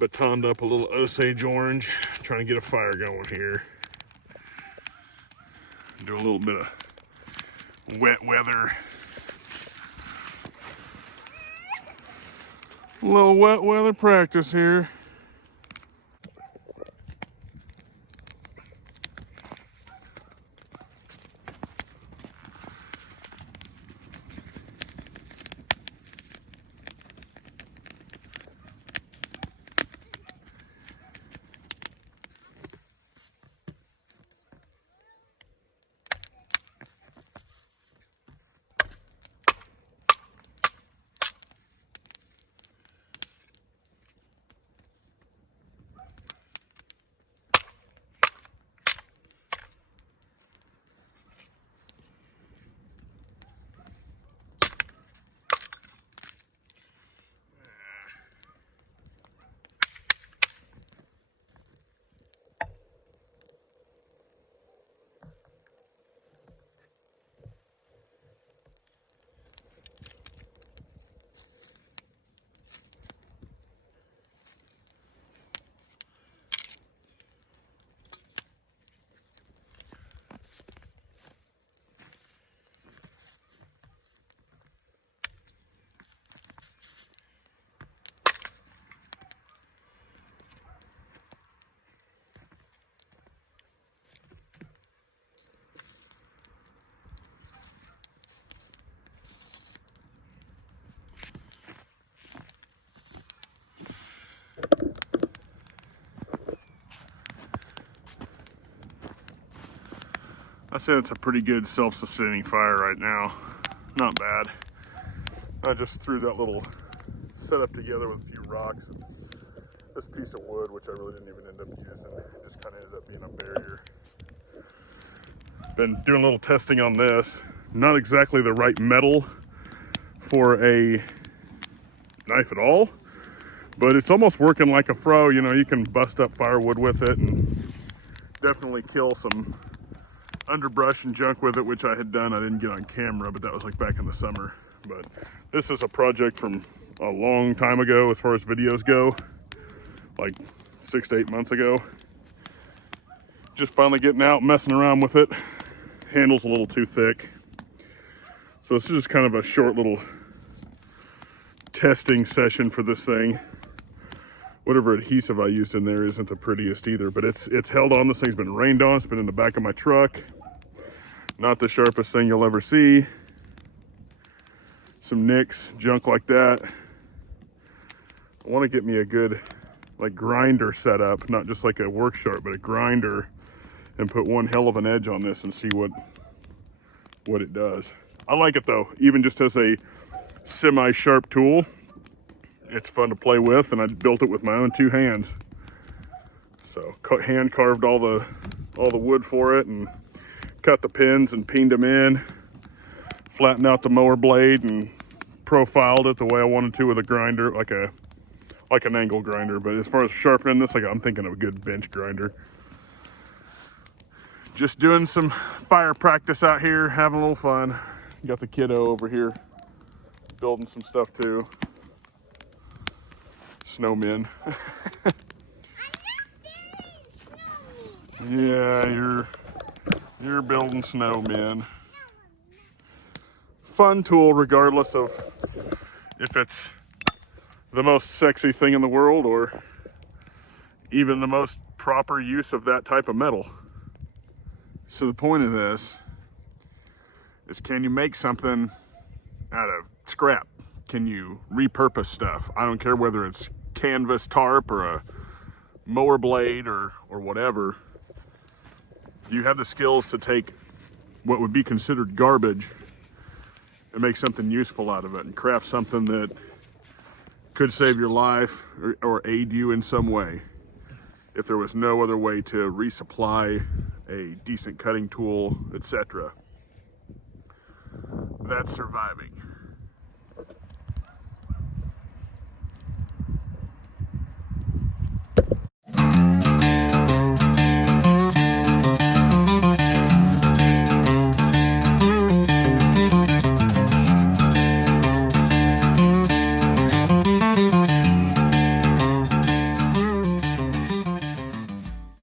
batoned up a little Osage orange, trying to get a fire going here. Do a little bit of wet weather. A little wet weather practice here. I say it's a pretty good self-sustaining fire right now. Not bad. I just threw that little setup together with a few rocks and this piece of wood, which I really didn't even end up using. It just kind of ended up being a barrier. Been doing a little testing on this. Not exactly the right metal for a knife at all, but it's almost working like a fro. You know, you can bust up firewood with it and definitely kill some underbrush and junk with it, which I had done. I didn't get on camera, but that was like back in the summer. But this is a project from a long time ago as far as videos go, like 6 to 8 months ago. Just finally getting out, messing around with it. Handle's a little too thick. So this is just kind of a short little testing session for this thing. Whatever adhesive I used in there isn't the prettiest either, but it's held on. This thing's been rained on. It's been in the back of my truck. Not the sharpest thing you'll ever see. Some nicks, junk like that. I want to get me a good like grinder setup, not just like a work sharp, but a grinder, and put one hell of an edge on this and see what it does. I like it though, even just as a semi-sharp tool. It's fun to play with, and I built it with my own 2 hands. So hand carved all the wood for it and cut the pins and peened them in, flattened out the mower blade and profiled it the way I wanted to with a grinder, like an angle grinder. But as far as sharpening this, I'm thinking of a good bench grinder. Just doing some fire practice out here, having a little fun. Got the kiddo over here building some stuff too. Snowmen. Yeah, you're building snowmen. Fun tool regardless of if it's the most sexy thing in the world or even the most proper use of that type of metal. So the point of this is, can you make something out of scrap? Can you repurpose stuff? I don't care whether it's canvas tarp or a mower blade or whatever. You have the skills to take what would be considered garbage and make something useful out of it and craft something that could save your life or aid you in some way if there was no other way to resupply a decent cutting tool, etc. That's surviving.